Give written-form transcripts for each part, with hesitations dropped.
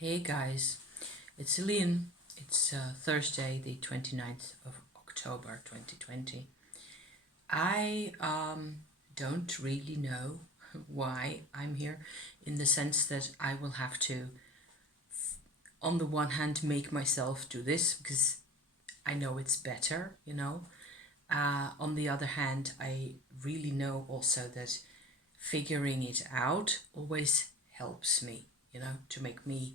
Hey guys, it's Celine. It's Thursday, the 29th of October 2020. I don't really know why I'm here, in the sense that I will have to, on the one hand, make myself do this because I know it's better. On the other hand, I really know also that figuring it out always helps me, to make me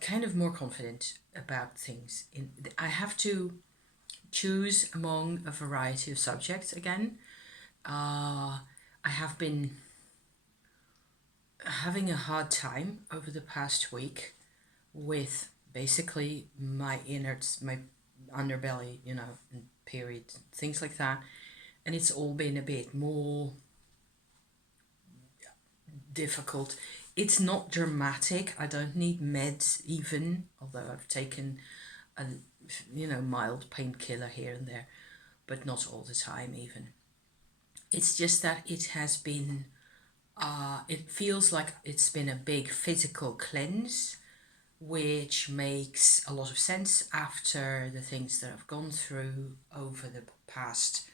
kind of more confident about things. I have to choose among a variety of subjects again. I have been having a hard time over the past week with basically my innards, my underbelly, and period, things like that. And it's all been a bit more difficult. It's not dramatic. I don't need meds even, although I've taken a mild painkiller here and there, but not all the time even. It's just that it has been it feels like it's been a big physical cleanse, which makes a lot of sense after the things that I've gone through over the past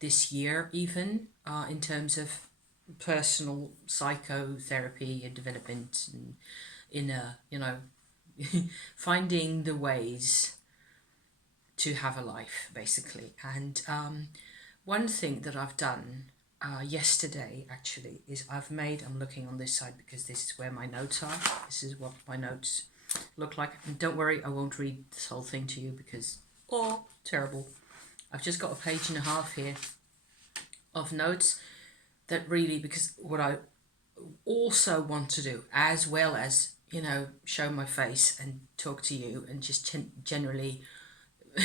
this year, even in terms of personal psychotherapy and development, and in finding the ways to have a life, basically. And one thing that I've done yesterday actually is I'm looking on this side because this is where my notes are. This is what my notes look like. And don't worry, I won't read this whole thing to you because, oh, terrible. I've just got a page and a half here of notes that really, because what I also want to do, as well as, show my face and talk to you and just generally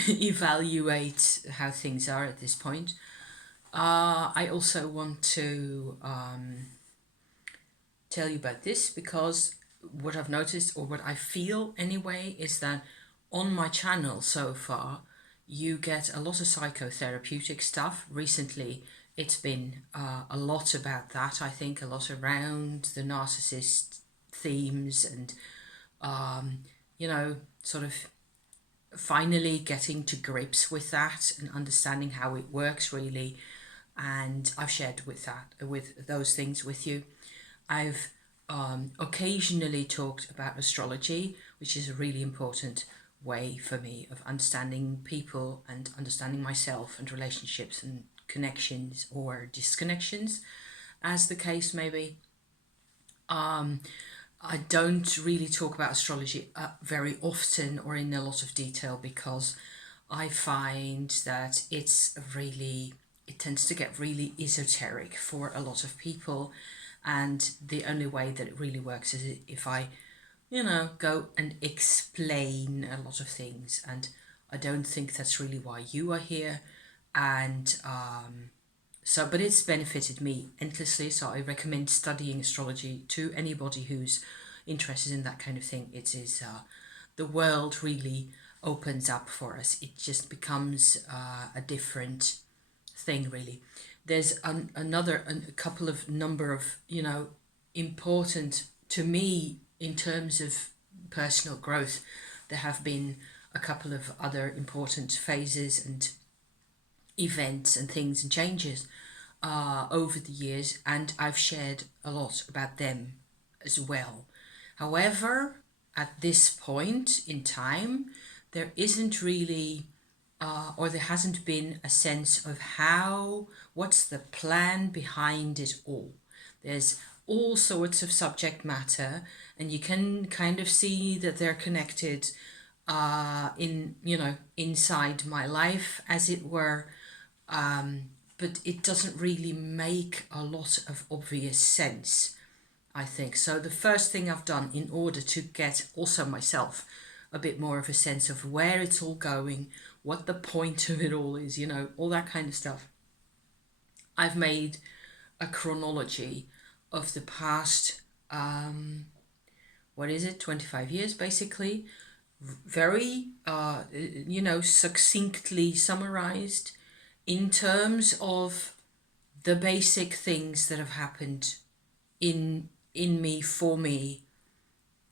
evaluate how things are at this point. I also want to tell you about this because what I've noticed, or what I feel anyway, is that on my channel so far, you get a lot of psychotherapeutic stuff. Recently, it's been a lot about that. I think a lot around the narcissist themes and, sort of finally getting to grips with that and understanding how it works really. And I've shared with those things with you. I've occasionally talked about astrology, which is a really important way for me of understanding people and understanding myself and relationships and connections or disconnections, as the case may be. I don't really talk about astrology very often or in a lot of detail because I find that it tends to get really esoteric for a lot of people. And the only way that it really works is if I, go and explain a lot of things. And I don't think that's really why you are here. And but it's benefited me endlessly. So I recommend studying astrology to anybody who's interested in that kind of thing. It is the world really opens up for us. It just becomes a different thing, really. There's a couple of number of important to me in terms of personal growth. There have been a couple of other important phases and events and things and changes over the years, and I've shared a lot about them as well. However, at this point in time, there isn't really, or there hasn't been a sense of what's the plan behind it all. There's all sorts of subject matter, and you can kind of see that they're connected inside my life, as it were. But it doesn't really make a lot of obvious sense, I think. So the first thing I've done in order to get also myself a bit more of a sense of where it's all going, what the point of it all is, all that kind of stuff. I've made a chronology of the past, 25 years basically, very, succinctly summarized in terms of the basic things that have happened in in me, for me,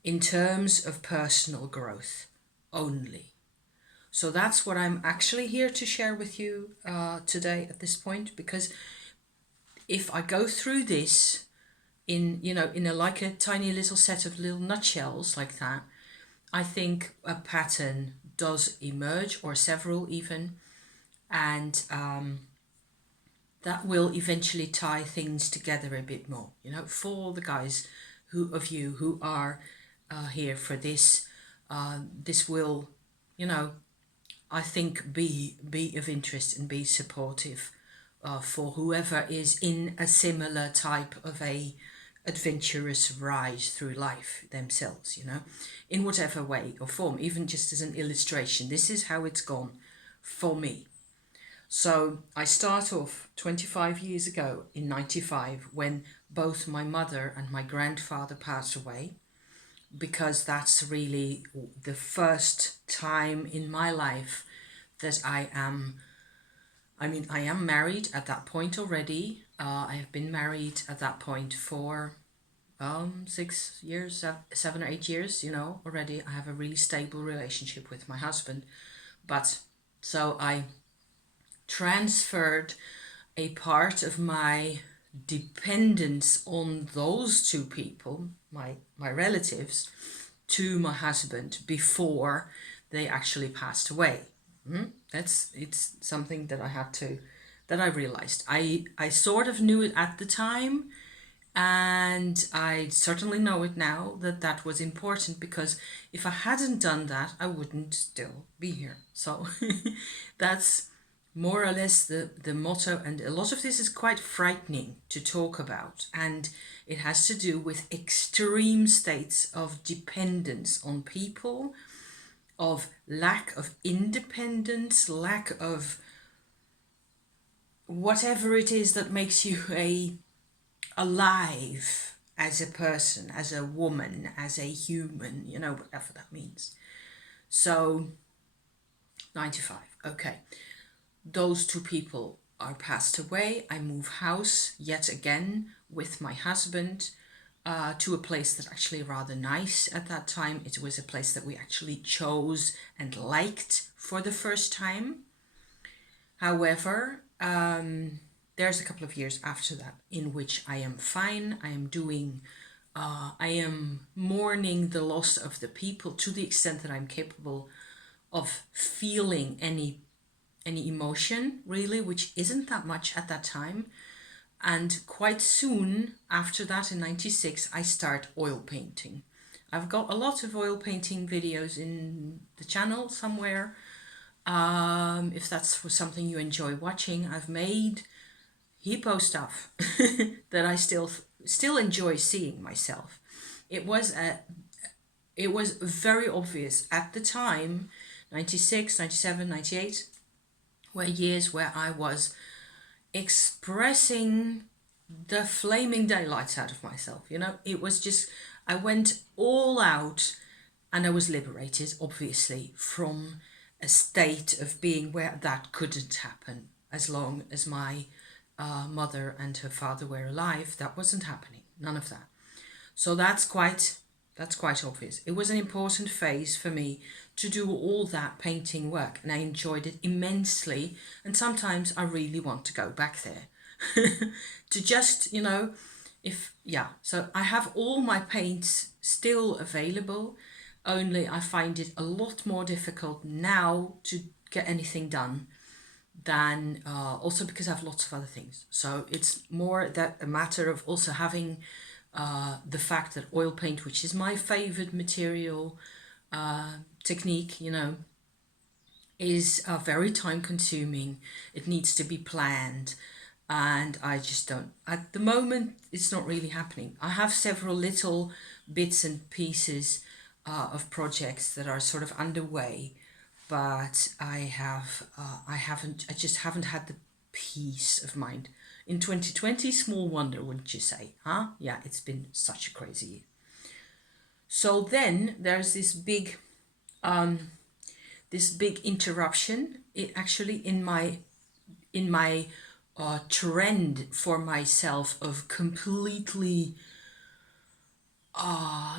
in terms of personal growth only. So that's what I'm actually here to share with you today at this point, because if I go through this in, in a like a tiny little set of little nutshells like that, I think a pattern does emerge, or several even, and that will eventually tie things together a bit more. For the guys of you who are here for this, this will, I think be of interest and be supportive for whoever is in a similar type of a adventurous ride through life themselves, in whatever way or form, even just as an illustration. This is how it's gone for me. So I start off 25 years ago in 95, when both my mother and my grandfather passed away, because that's really the first time in my life that I am married at that point already. I have been married at that point for 6 years, 7 or 8 years, already. I have a really stable relationship with my husband. But so I transferred a part of my dependence on those two people, my relatives, to my husband before they actually passed away. It's something that I realized. I sort of knew it at the time, and I certainly know it now, that was important, because if I hadn't done that, I wouldn't still be here. So that's more or less the motto. And a lot of this is quite frightening to talk about. And it has to do with extreme states of dependence on people, of lack of independence, lack of whatever it is that makes you alive as a person, as a woman, as a human, whatever that means. So 95, okay. Those two people are passed away. I move house yet again with my husband to a place that actually rather nice at that time. It was a place that we actually chose and liked for the first time. However, there's a couple of years after that in which I am fine. I am mourning the loss of the people to the extent that I'm capable of feeling any emotion, really, which isn't that much at that time. And quite soon after that, in 96, I start oil painting. I've got a lot of oil painting videos in the channel somewhere. If that's for something you enjoy watching, I've made hippo stuff that I still enjoy seeing myself. It was very obvious at the time. 96, 97, 98 were years where I was expressing the flaming daylights out of myself. It was just, I went all out, and I was liberated, obviously, from a state of being where that couldn't happen. As long as my mother and her father were alive, that wasn't happening. None of that. So that's quite obvious. It was an important phase for me to do all that painting work, and I enjoyed it immensely. And sometimes I really want to go back there to just, so I have all my paints still available, only I find it a lot more difficult now to get anything done than also because I have lots of other things. So it's more that a matter of also having the fact that oil paint, which is my favorite material, technique, is very time consuming. It needs to be planned, and I just don't, at the moment, it's not really happening. I have several little bits and pieces of projects that are sort of underway, but I just haven't had the peace of mind. In 2020, small wonder, wouldn't you say? Huh? Yeah, it's been such a crazy year. So then there's this big interruption. It actually in my trend for myself of completely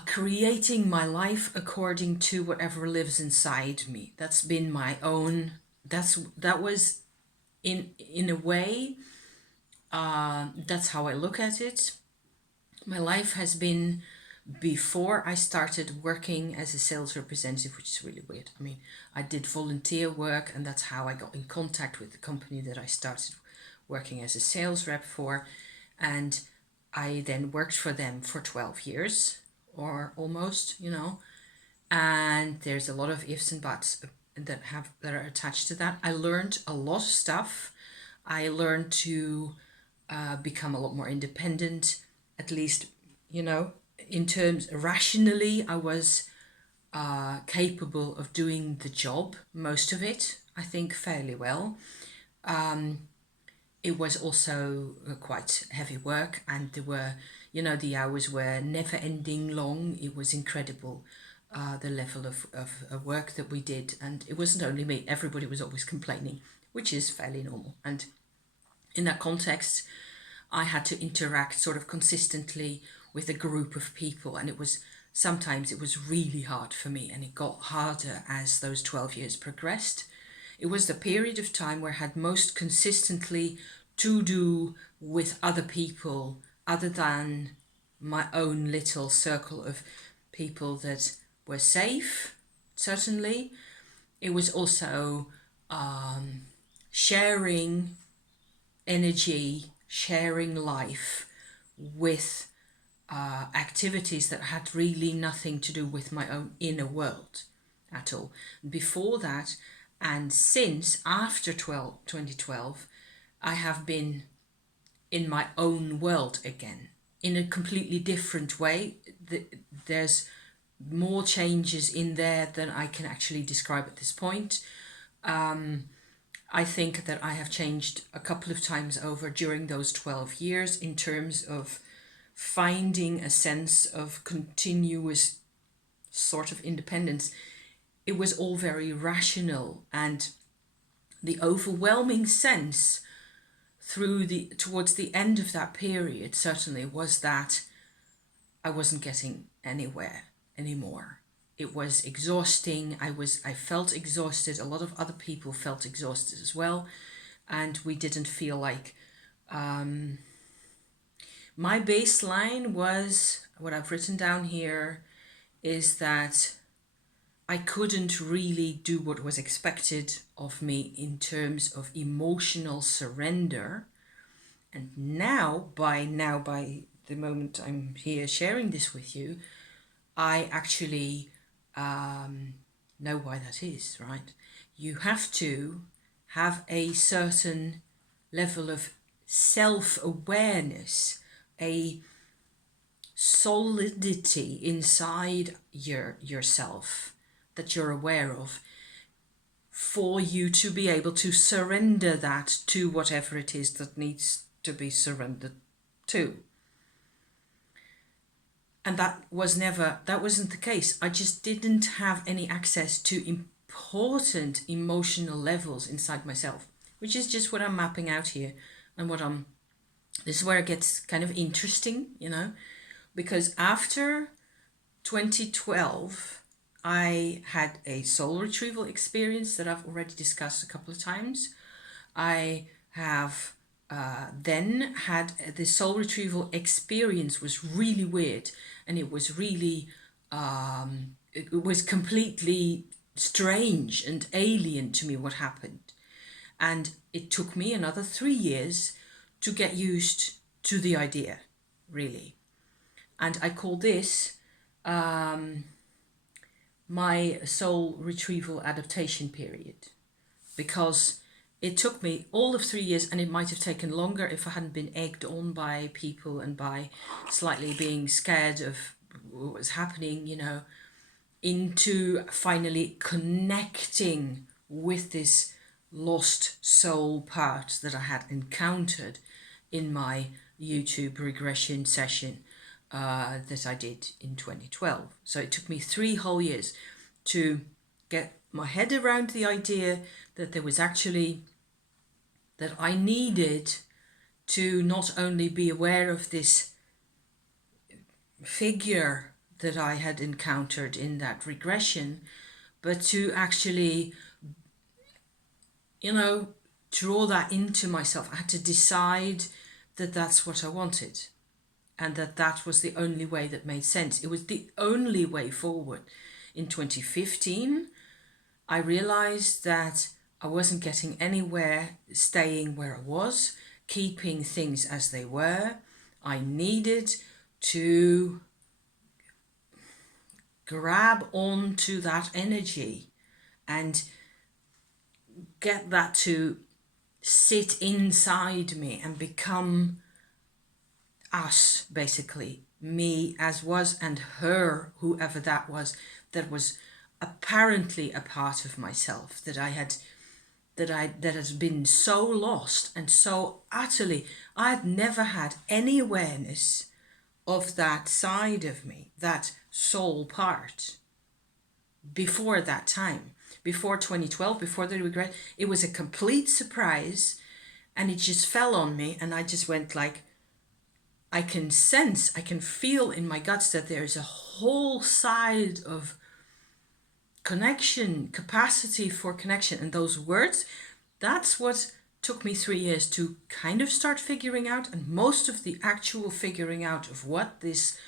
creating my life according to whatever lives inside me. That's been my own. That was in a way. That's how I look at it. My life has been before I started working as a sales representative, which is really weird. I mean, I did volunteer work, and that's how I got in contact with the company that I started working as a sales rep for. And I then worked for them for 12 years or almost, and there's a lot of ifs and buts that are attached to that. I learned a lot of stuff. I learned to become a lot more independent, at least, in terms rationally, I was capable of doing the job, most of it, I think, fairly well. It was also quite heavy work, and there were, the hours were never ending long. It was incredible, the level of work that we did. And it wasn't only me, everybody was always complaining, which is fairly normal. And in that context, I had to interact sort of consistently with a group of people, and sometimes it was really hard for me, and it got harder as those 12 years progressed. It was the period of time where I had most consistently to do with other people other than my own little circle of people that were safe, certainly. It was also sharing energy, sharing life with activities that had really nothing to do with my own inner world at all. Before that, and since after 2012, I have been in my own world again, in a completely different way. There's more changes in there than I can actually describe at this point. I think that I have changed a couple of times over during those 12 years in terms of finding a sense of continuous sort of independence. It was all very rational, and the overwhelming sense towards the end of that period certainly was that I wasn't getting anywhere anymore. It was exhausting. I felt exhausted. A lot of other people felt exhausted as well, and we didn't feel like my baseline was what I've written down here is that I couldn't really do what was expected of me in terms of emotional surrender. And by the moment I'm here sharing this with you, I actually know why that is, right? You have to have a certain level of self-awareness, a solidity inside yourself that you're aware of, for you to be able to surrender that to whatever it is that needs to be surrendered to. And that wasn't the case. I just didn't have any access to important emotional levels inside myself, which is just what I'm mapping out here. And this is where it gets kind of interesting, because after 2012, I had a soul retrieval experience that I've already discussed a couple of times. I have then had the soul retrieval experience was really weird, and it was really it was completely strange and alien to me what happened. And it took me another 3 years to get used to the idea, really. And I call this my soul retrieval adaptation period, because it took me all of 3 years, and it might have taken longer if I hadn't been egged on by people and by slightly being scared of what was happening, into finally connecting with this lost soul part that I had encountered in my YouTube regression session that I did in 2012. So it took me 3 whole years to get my head around the idea that there was actually, that I needed to not only be aware of this figure that I had encountered in that regression, but to actually, draw that into myself. I had to decide that that's what I wanted, and that was the only way that made sense. It was the only way forward. In 2015, I realized that I wasn't getting anywhere staying where I was, keeping things as they were. I needed to grab onto that energy and get that to sit inside me and become us, basically. Me as was, and her, whoever that was apparently a part of myself that has been so lost and so utterly. I'd never had any awareness of that side of me, that soul part, before that time, before 2012, before the regret. It was a complete surprise, and it just fell on me, and I just went like, I can sense, I can feel in my guts that there's a whole side of connection, capacity for connection. And those words, that's what took me 3 years to kind of start figuring out. And most of the actual figuring out of what this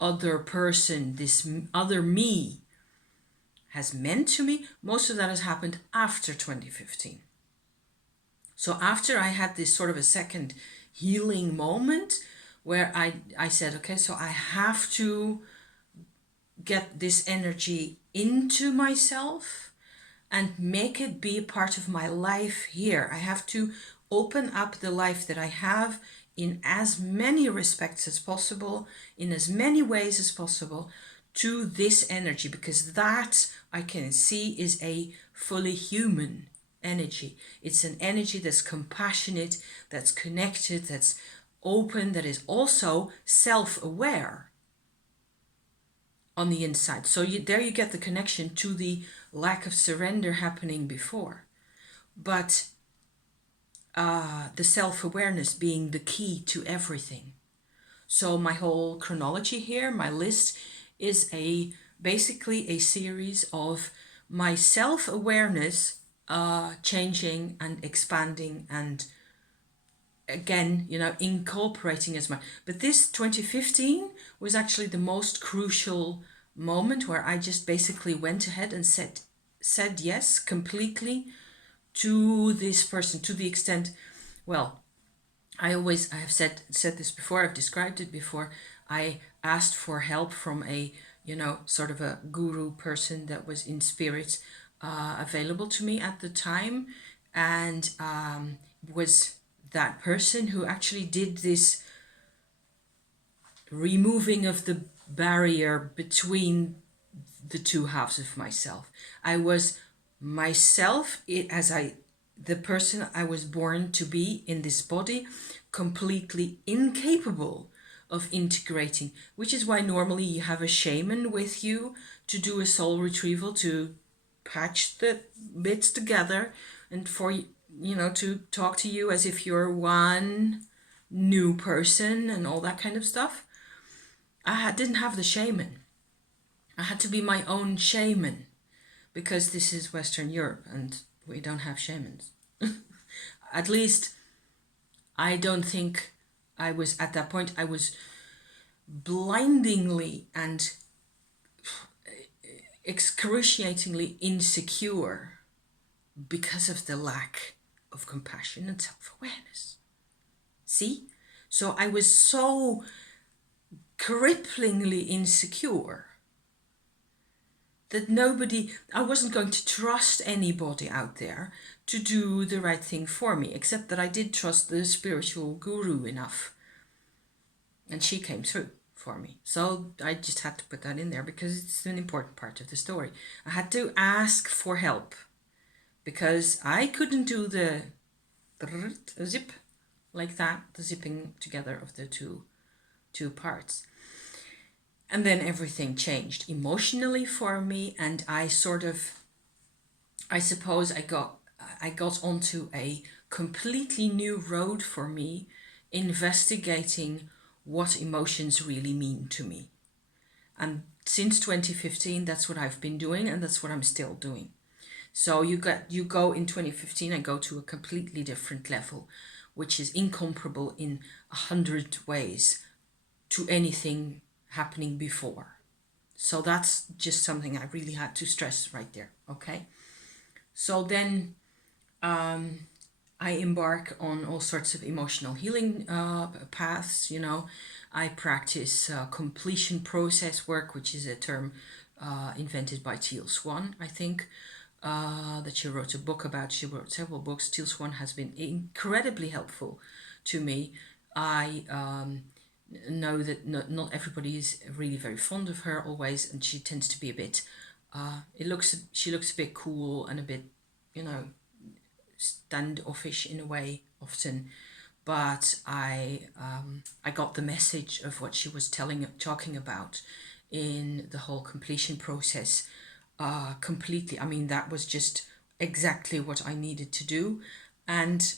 other person, this other me, has meant to me, most of that has happened after 2015. So after I had this sort of a second healing moment where I said, okay, so I have to get this energy into myself and make it be a part of my life here. I have to open up the life that I have in as many respects as possible, in as many ways as possible, to this energy, because that I can see is a fully human energy. It's an energy that's compassionate, that's connected, that's open, that is also self-aware on the inside. So there you get the connection to the lack of surrender happening before. But the self-awareness being the key to everything. So my whole chronology here, my list, is basically a series of my self-awareness changing and expanding and again, incorporating as much. But this 2015 was actually the most crucial moment where I just basically went ahead and said yes completely to this person, to the extent, well, I have said this before, I've described it before. I asked for help from a, sort of a guru person that was in spirit available to me at the time, and was that person who actually did this removing of the barrier between the two halves of myself. I was myself the person I was born to be in this body, completely incapable of integrating, which is why normally you have a shaman with you to do a soul retrieval, to patch the bits together, and for to talk to you as if you're one new person and all that kind of stuff. I didn't have the shaman. I had to be my own shaman, because this is Western Europe and we don't have shamans. At least I don't think I was at that point. I was blindingly and excruciatingly insecure because of the lack of compassion and self-awareness. See? So I was so cripplingly insecure that I wasn't going to trust anybody out there to do the right thing for me, except that I did trust the spiritual guru enough. And she came through for me. So I just had to put that in there because it's an important part of the story. I had to ask for help because I couldn't do the zip like that, the zipping together of the two parts. And then everything changed emotionally for me, and I suppose I got onto a completely new road for me, investigating what emotions really mean to me. And since 2015, that's what I've been doing, and that's what I'm still doing. So you go in 2015 and go to a completely different level, which is incomparable in 100 ways to anything happening before. So that's just something I really had to stress right there. Okay. So then I embark on all sorts of emotional healing paths. I practice completion process work, which is a term invented by Teal Swan, I think, that she wrote a book about. She wrote several books. Teal Swan has been incredibly helpful to me. I know that not everybody is really very fond of her always, and she tends to be a bit. She looks a bit cool and a bit, you know, standoffish in a way often, but I got the message of what she was talking about in the whole completion process completely. I mean, that was just exactly what I needed to do, and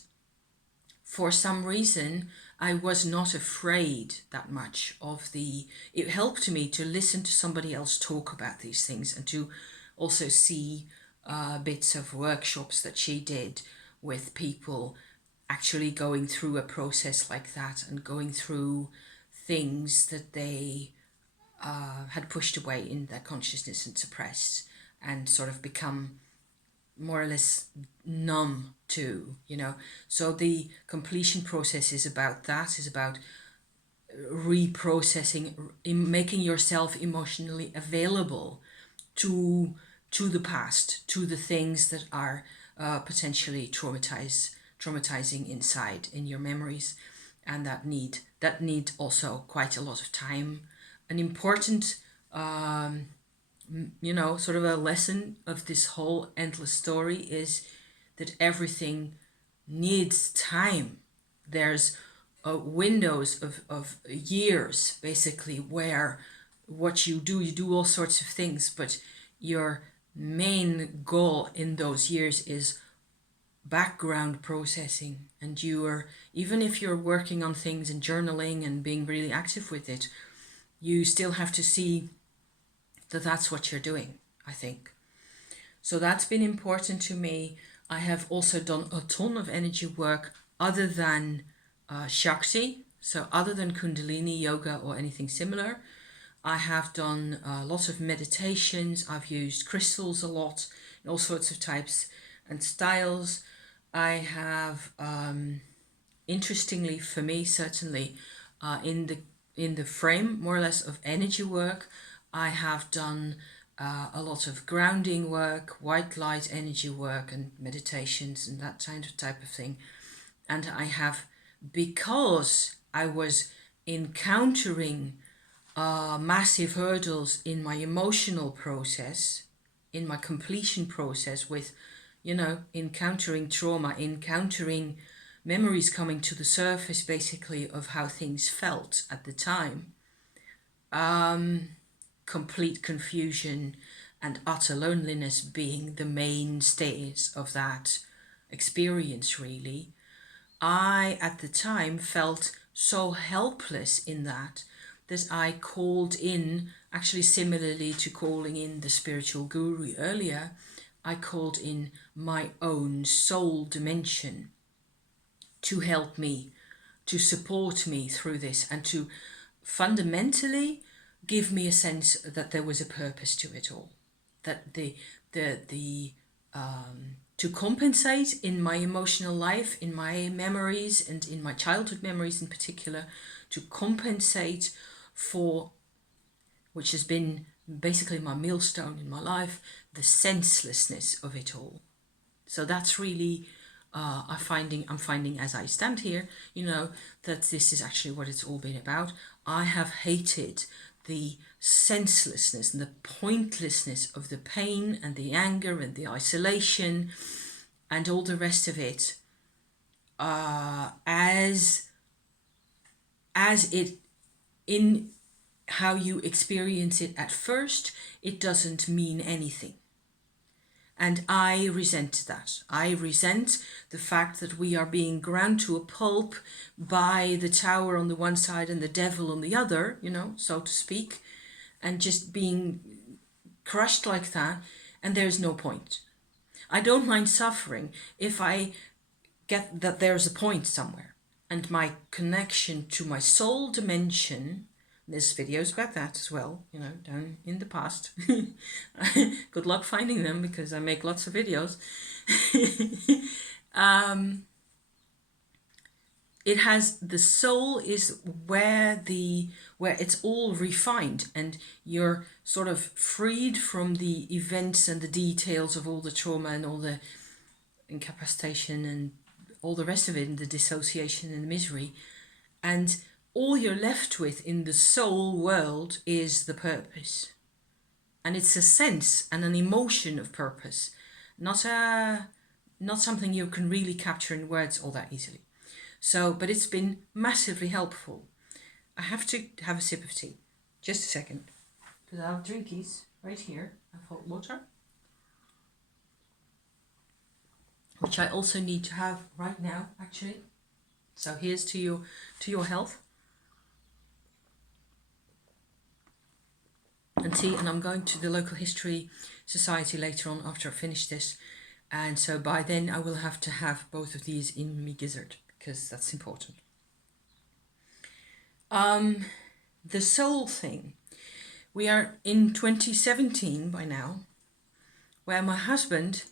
for some reason I was not afraid that much of the. It helped me to listen to somebody else talk about these things and to also see bits of workshops that she did with people actually going through a process like that and going through things that they had pushed away in their consciousness and suppressed and sort of become more or less numb to, So the completion process is about that, is about reprocessing, making yourself emotionally available to the past, to the things that are potentially traumatizing inside in your memories, and that need also quite a lot of time. An important sort of a lesson of this whole endless story is that everything needs time. There's windows of years basically where what you do all sorts of things, but your main goal in those years is background processing. And even if you're working on things and journaling and being really active with it, you still have to see that that's what you're doing, I think. So that's been important to me. I have also done a ton of energy work other than Shakti, so other than Kundalini yoga or anything similar. I have done lots of meditations. I've used crystals a lot, in all sorts of types and styles. I have, interestingly for me, certainly, in the frame more or less of energy work, I have done a lot of grounding work, white light energy work, and meditations and that type of thing. And I have, because I was encountering massive hurdles in my emotional process, in my completion process with, encountering trauma, encountering memories coming to the surface basically of how things felt at the time. Complete confusion and utter loneliness being the mainstays of that experience, really. I, at the time, felt so helpless in that I called in, actually similarly to calling in the spiritual guru earlier, I called in my own soul dimension to help me, to support me through this, and to fundamentally give me a sense that there was a purpose to it all, that the to compensate in my emotional life, in my memories, and in my childhood memories in particular, to compensate for, which has been basically my millstone in my life, the senselessness of it all. So that's really, I'm finding as I stand here, that this is actually what it's all been about. I have hated the senselessness and the pointlessness of the pain and the anger and the isolation and all the rest of it, as it, in how you experience it at first, it doesn't mean anything. And I resent that. I resent the fact that we are being ground to a pulp by the tower on the one side and the devil on the other, so to speak. and just being crushed like that, and there's no point. I don't mind suffering if I get that there's a point somewhere, and my connection to my soul dimension. There's videos about that as well, down in the past. Good luck finding them because I make lots of videos. It has, the soul is where it's all refined, and you're sort of freed from the events and the details of all the trauma and all the incapacitation and all the rest of it, and the dissociation and the misery, and all you're left with in the soul world is the purpose. And it's a sense and an emotion of purpose, not something you can really capture in words all that easily. So, but it's been massively helpful. I have to have a sip of tea. Just a second. Because I have drinkies right here. I have hot water, which I also need to have right now, actually. So here's to your health. And tea, and I'm going to the local history society later on after I finish this. And so by then I will have to have both of these in me gizzard, because that's important. The soul thing. We are in 2017 by now, where my husband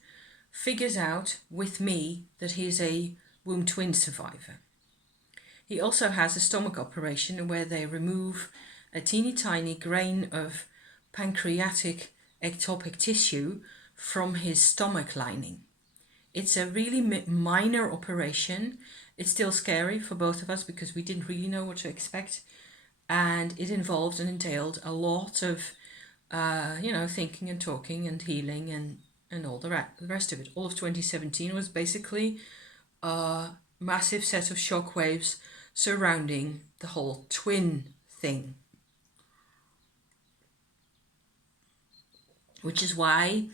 figures out with me that he is a womb twin survivor. He also has a stomach operation where they remove a teeny tiny grain of pancreatic ectopic tissue from his stomach lining. It's a really minor operation. It's still scary for both of us because we didn't really know what to expect, and it involved and entailed a lot of thinking and talking and healing and all the rest of it. All of 2017 was basically a massive set of shockwaves surrounding the whole twin thing, which is why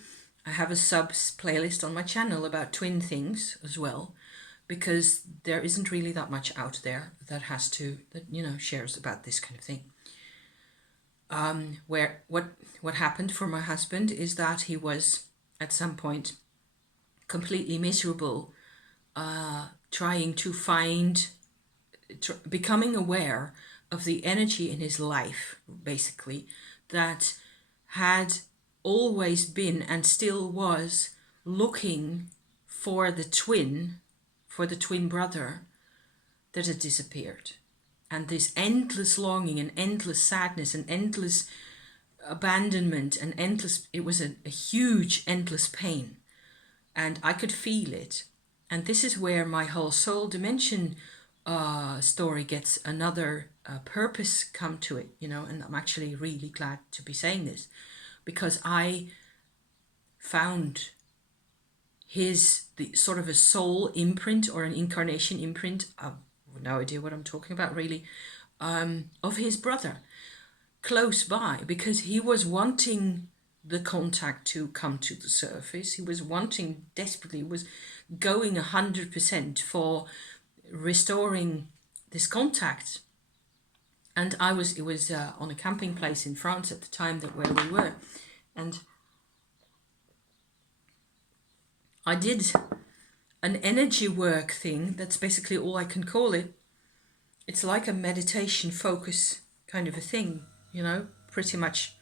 I have a subs playlist on my channel about twin things as well, because there isn't really that much out there that shares about this kind of thing. Where what happened for my husband is that he was at some point completely miserable, trying to becoming aware of the energy in his life, basically, that had always been and still was looking for the twin brother that had disappeared. And this endless longing and endless sadness and endless abandonment and it was a huge, endless pain. And I could feel it. And this is where my whole soul dimension story gets another purpose come to it, and I'm actually really glad to be saying this, because I found the sort of a soul imprint or an incarnation imprint, I have no idea what I'm talking about really, of his brother close by, because he was wanting the contact to come to the surface. He was wanting desperately, was going 100% for restoring this contact. And it was on a camping place in France at the time where we were, and I did an energy work thing. That's basically all I can call it. It's like a meditation focus kind of a thing, pretty much.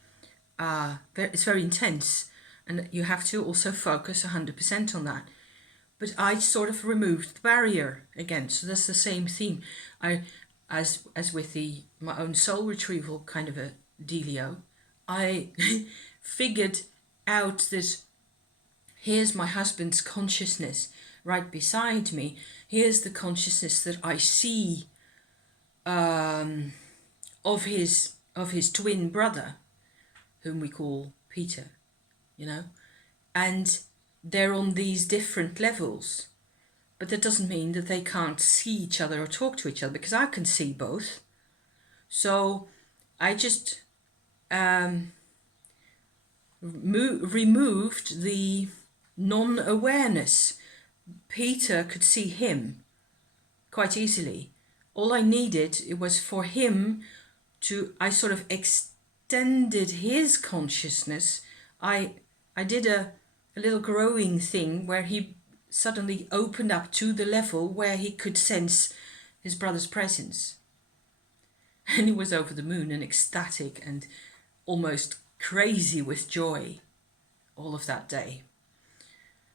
It's very intense, and you have to also focus 100% on that. But I sort of removed the barrier again, so that's the same theme. As with my own soul retrieval kind of a dealio, I figured out that here's my husband's consciousness right beside me. Here's the consciousness that I see of his twin brother, whom we call Peter, and they're on these different levels. But that doesn't mean that they can't see each other or talk to each other, because I can see both. So I just removed the non-awareness. Peter could see him quite easily. All I needed, it was for him to, I sort of extended his consciousness. I did a little growing thing where he suddenly opened up to the level where he could sense his brother's presence. And he was over the moon and ecstatic and almost crazy with joy all of that day.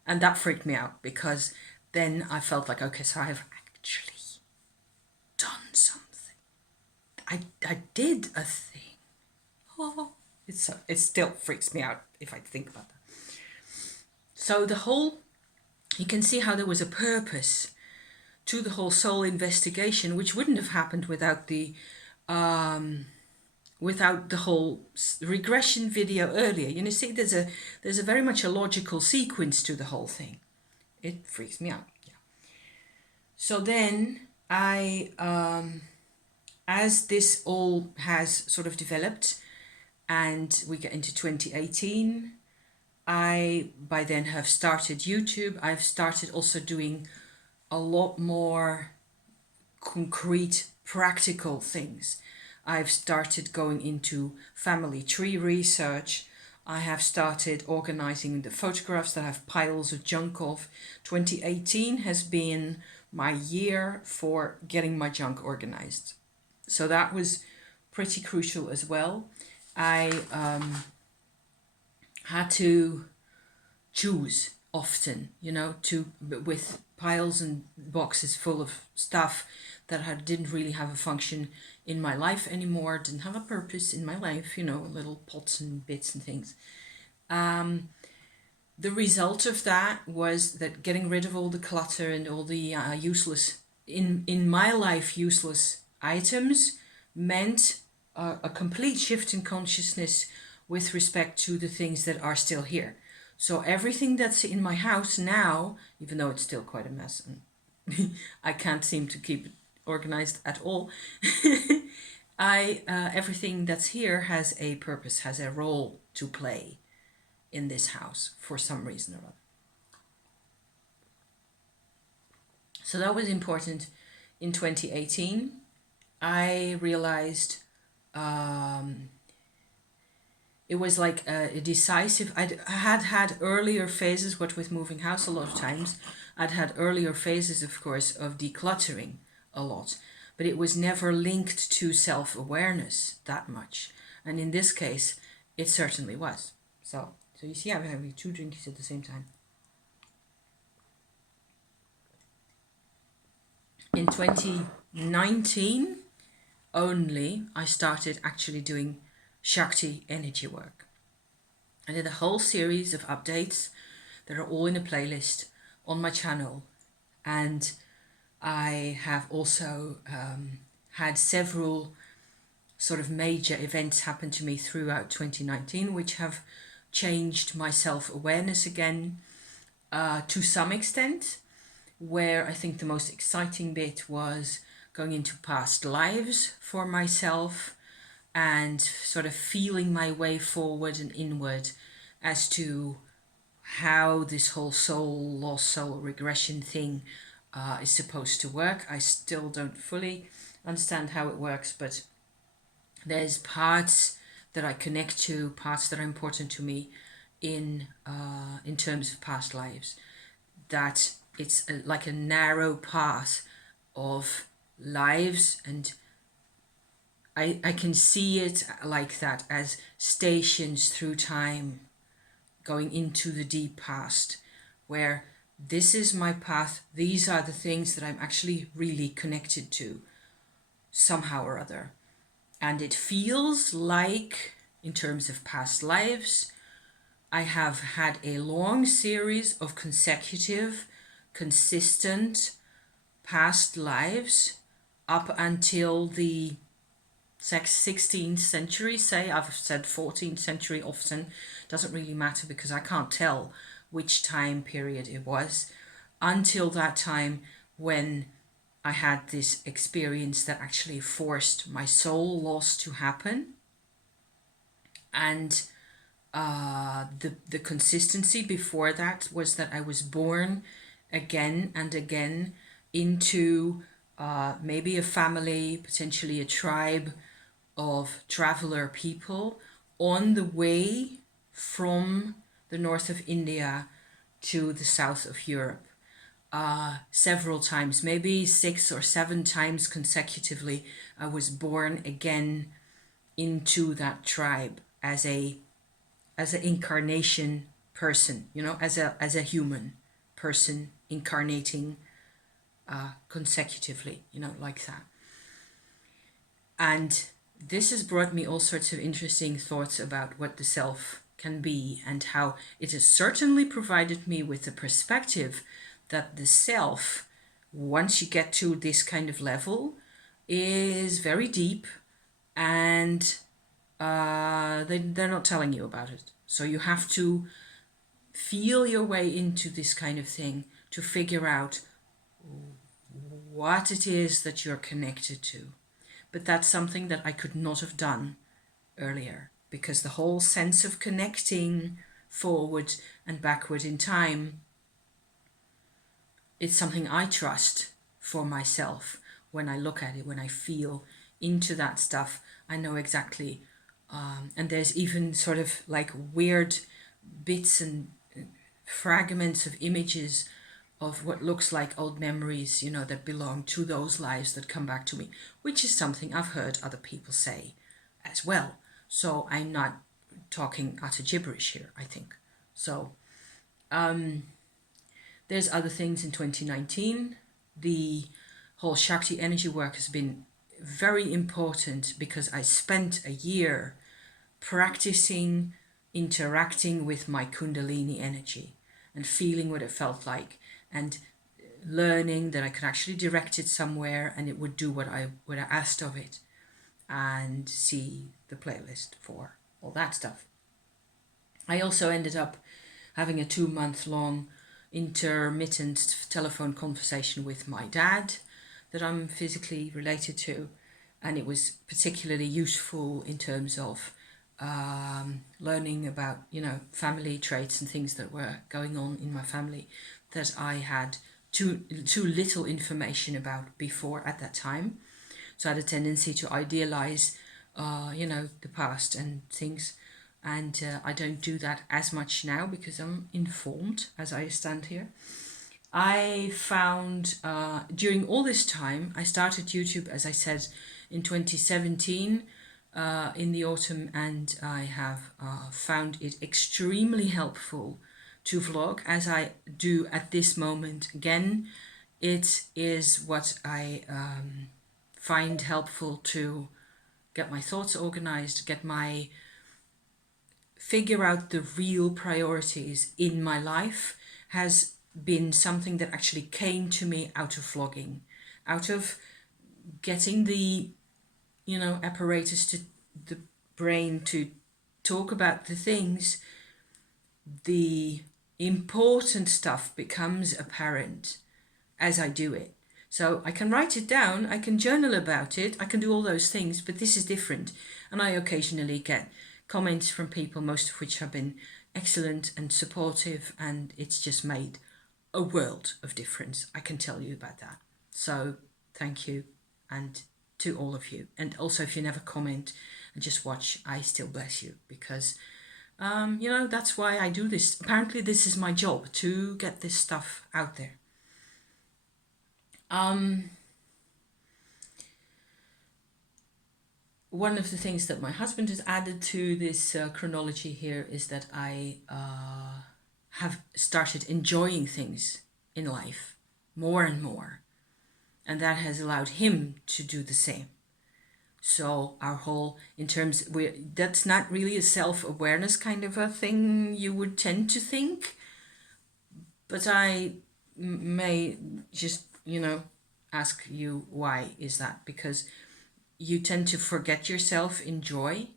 And that freaked me out, because then I felt like, okay, so I have actually done something. I did a thing. Oh, it still freaks me out if I think about that. So you can see how there was a purpose to the whole soul investigation, which wouldn't have happened without the whole regression video earlier. You see, there's a very much a logical sequence to the whole thing. It freaks me out. Yeah. So then as this all has sort of developed, and we get into 2018, I by then have started YouTube. I've started also doing a lot more concrete, practical things. I've started going into family tree research. I have started organizing the photographs that I have piles of junk of. 2018 has been my year for getting my junk organized. So that was pretty crucial as well. I had to choose often, with piles and boxes full of stuff that didn't really have a function in my life anymore, didn't have a purpose in my life, little pots and bits and things. The result of that was that getting rid of all the clutter and all the useless, in my life, useless items meant a complete shift in consciousness with respect to the things that are still here. So everything that's in my house now, even though it's still quite a mess and I can't seem to keep it organized at all, everything that's here has a purpose, has a role to play in this house for some reason or other. So that was important in 2018. I realized it was like a decisive. I had earlier phases, what with moving house a lot of times, I'd had earlier phases, of course, of decluttering a lot, but it was never linked to self-awareness that much. And in this case, it certainly was. So you see, I'm having 2 drinks at the same time. In 2019 only, I started actually doing Shakti energy work. I did a whole series of updates that are all in a playlist on my channel, and I have also had several sort of major events happen to me throughout 2019, which have changed my self-awareness again to some extent, where I think the most exciting bit was going into past lives for myself and sort of feeling my way forward and inward as to how this whole lost soul regression thing is supposed to work. I still don't fully understand how it works, but there's parts that I connect to, parts that are important to me in terms of past lives, that it's like a narrow path of lives, and I can see it like that, as stations through time going into the deep past, where this is my path, these are the things that I'm actually really connected to somehow or other. And it feels like, in terms of past lives, I have had a long series of consecutive, consistent past lives up until the 16th century, say. I've said 14th century often, doesn't really matter because I can't tell which time period it was, until that time when I had this experience that actually forced my soul loss to happen. And the consistency before that was that I was born again and again into maybe a family, potentially a tribe of traveler people on the way from the north of India to the south of Europe. Several times, maybe 6 or 7 times consecutively, I was born again into that tribe as an incarnation person, as a human person incarnating consecutively, like that. And this has brought me all sorts of interesting thoughts about what the self can be, and how it has certainly provided me with the perspective that the self, once you get to this kind of level, is very deep, and they're not telling you about it. So you have to feel your way into this kind of thing to figure out what it is that you're connected to. But that's something that I could not have done earlier, because the whole sense of connecting forward and backward in time, it's something I trust for myself. When I look at it, when I feel into that stuff, I know exactly. And there's even sort of like weird bits and fragments of images of what looks like old memories, that belong to those lives that come back to me, which is something I've heard other people say as well. So I'm not talking utter gibberish here, I think. So there's other things in 2019. The whole Shakti energy work has been very important, because I spent a year practicing interacting with my Kundalini energy and feeling what it felt like, and learning that I could actually direct it somewhere and it would do what I asked of it, and see the playlist for all that stuff. I also ended up having a 2-month-long intermittent telephone conversation with my dad that I'm physically related to, and it was particularly useful in terms of learning about family traits and things that were going on in my family that I had too little information about before at that time. So I had a tendency to idealize the past and things, and I don't do that as much now because I'm informed as I stand here. I found during all this time, I started YouTube, as I said, in 2017 in the autumn, and I have found it extremely helpful to vlog, as I do at this moment. Again, it is what I find helpful to get my thoughts organized, figure out the real priorities in my life. Has been something that actually came to me out of vlogging, out of getting the apparatus to the brain to talk about the things. The important stuff becomes apparent as I do it. So I can write it down, I can journal about it, I can do all those things, but this is different. And I occasionally get comments from people, most of which have been excellent and supportive, and it's just made a world of difference. I can tell you about that. So thank you, and to all of you. And also, if you never comment and just watch, I still bless you, because that's why I do this. Apparently this is my job, to get this stuff out there. One of the things that my husband has added to this chronology here is that I have started enjoying things in life more and more, and that has allowed him to do the same. So our whole, that's not really a self-awareness kind of a thing you would tend to think, but I may just ask you, why is that? Because you tend to forget yourself in joy,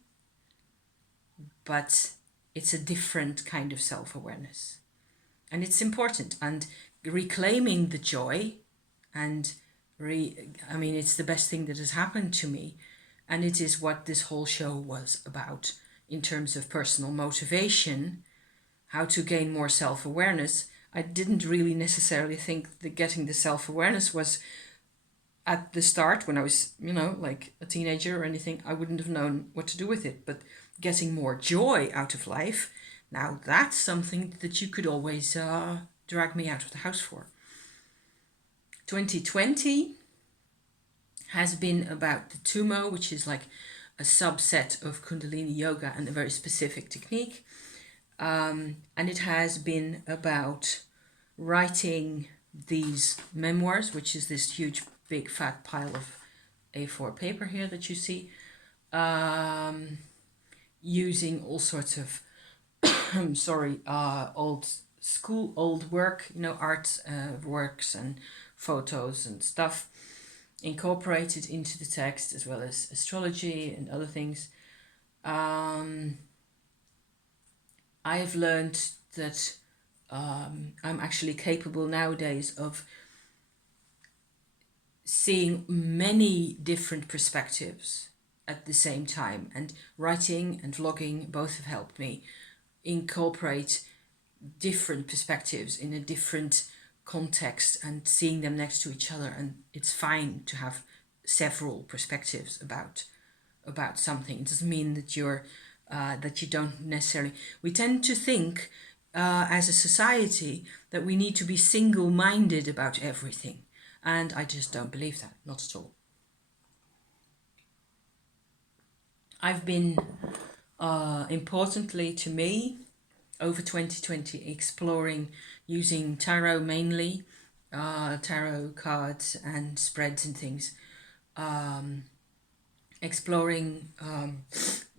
but it's a different kind of self-awareness, and it's important. And reclaiming the joy, and it's the best thing that has happened to me, and it is what this whole show was about in terms of personal motivation, how to gain more self-awareness. I didn't really necessarily think that getting the self-awareness was at the start, when I was, like a teenager or anything, I wouldn't have known what to do with it. But getting more joy out of life, now that's something that you could always drag me out of the house for. 2020 has been about the Tumo, which is like a subset of Kundalini Yoga and a very specific technique. And it has been about writing these memoirs, which is this huge, big, fat pile of A4 paper here that you see, using all sorts of, old school, old work, art works and photos and stuff, incorporated into the text, as well as astrology and other things. I've learned that I'm actually capable nowadays of seeing many different perspectives at the same time, and writing and vlogging both have helped me incorporate different perspectives in a different context and seeing them next to each other. And it's fine to have several perspectives about something. It doesn't mean that that you don't necessarily. We tend to think as a society that we need to be single-minded about everything, and I just don't believe that, not at all. I've been, importantly to me, over 2020, exploring using tarot mainly, tarot cards and spreads and things, exploring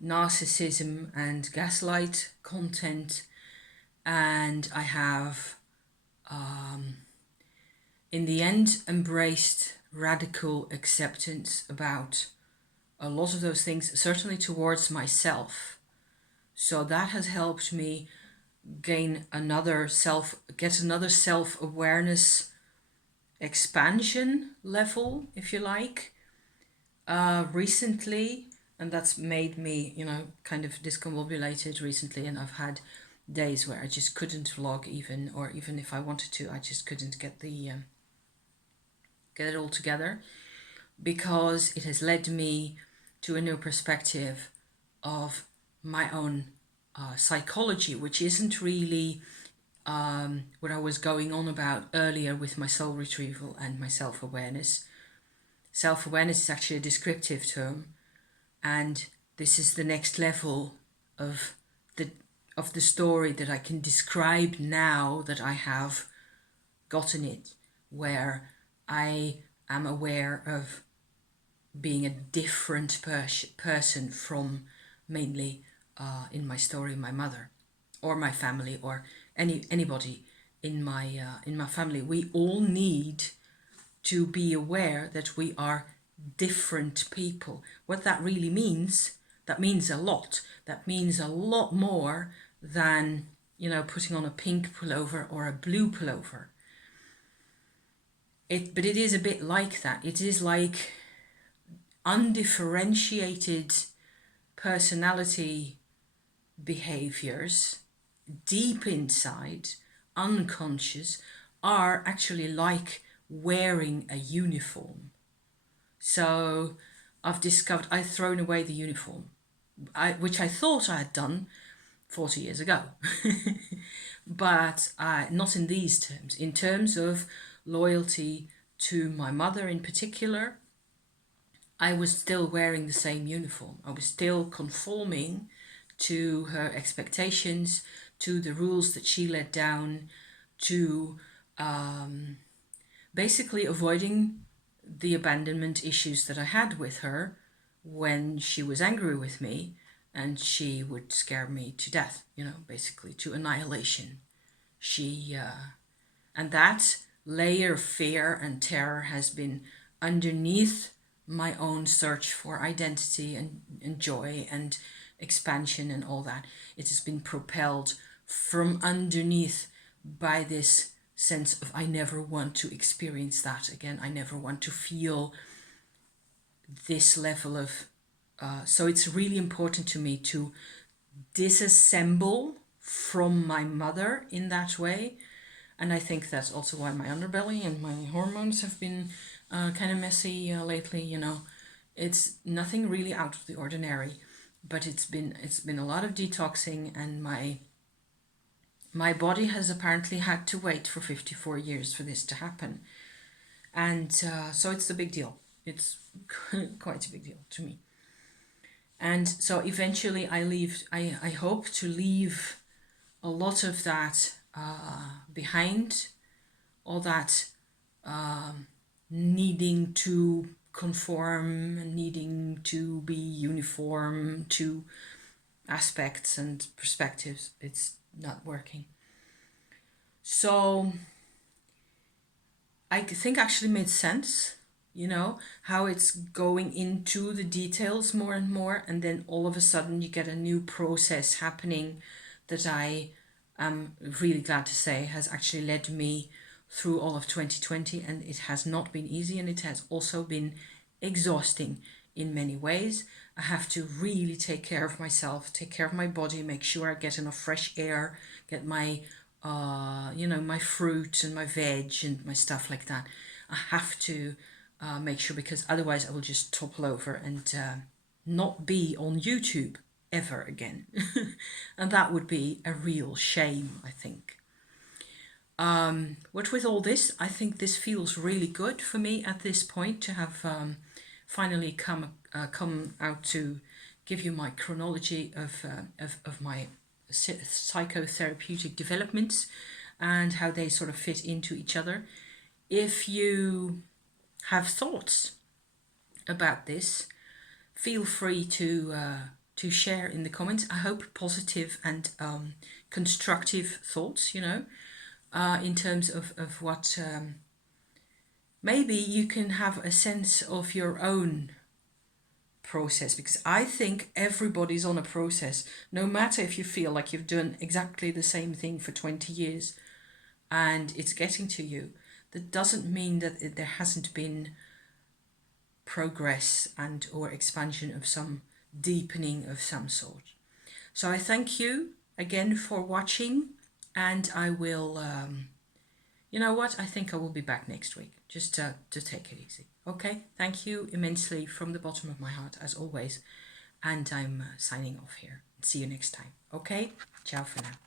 narcissism and gaslight content, and I have in the end embraced radical acceptance about a lot of those things, certainly towards myself. So that has helped me get another self-awareness expansion level, if you like, recently. And that's made me, kind of discombobulated recently, and I've had days where I just couldn't vlog even, or even if I wanted to, I just couldn't get it all together, because it has led me to a new perspective of my own psychology, which isn't really what I was going on about earlier with my soul retrieval and my self-awareness. Self-awareness is actually a descriptive term, and this is the next level of the story that I can describe now that I have gotten it, where I am aware of being a different person from mainly, in my story, my mother or my family or anybody in my family. We all need to be aware that we are different people. What that really means, that means a lot. That means a lot more than, putting on a pink pullover or a blue pullover. But it is a bit like that. It is like undifferentiated personality behaviors deep inside, unconscious, are actually like wearing a uniform. So I've discovered I've thrown away the uniform, which I thought I had done 40 years ago. But not in these terms. In terms of loyalty to my mother in particular, I was still wearing the same uniform. I was still conforming to her expectations, to the rules that she let down, to basically avoiding the abandonment issues that I had with her when she was angry with me, and she would scare me to death, basically to annihilation. And that layer of fear and terror has been underneath my own search for identity and joy and expansion and all that. It has been propelled from underneath by this sense of, I never want to experience that again. I never want to feel this level of... so it's really important to me to disassemble from my mother in that way. And I think that's also why my underbelly and my hormones have been kind of messy lately, you know. It's nothing really out of the ordinary, but it's been a lot of detoxing, and my body has apparently had to wait for 54 years for this to happen. And so it's a big deal. It's quite a big deal to me. And so eventually I hope to leave a lot of that behind, all that needing to conform and needing to be uniform to aspects and perspectives. It's not working. So I think actually made sense, you know, how it's going into the details more and more, and then all of a sudden you get a new process happening that I am really glad to say has actually led me through all of 2020, and it has not been easy, and it has also been exhausting in many ways. I have to really take care of myself, take care of my body, make sure I get enough fresh air, get my my fruit and my veg and my stuff like that. I have to make sure, because otherwise I will just topple over and not be on YouTube ever again. And that would be a real shame, I think. What with all this, I think this feels really good for me at this point to have finally come out to give you my chronology of my psychotherapeutic developments and how they sort of fit into each other. If you have thoughts about this, feel free to share in the comments. I hope positive and constructive thoughts, you know, in terms of what maybe you can have a sense of your own process, because I think everybody's on a process, no matter if you feel like you've done exactly the same thing for 20 years and it's getting to you. That doesn't mean that there hasn't been progress and or expansion of some deepening of some sort. So I thank you again for watching, and I will you know what? I think I will be back next week, just to take it easy. Okay? Thank you immensely from the bottom of my heart, as always. And I'm signing off here. See you next time. Okay? Ciao for now.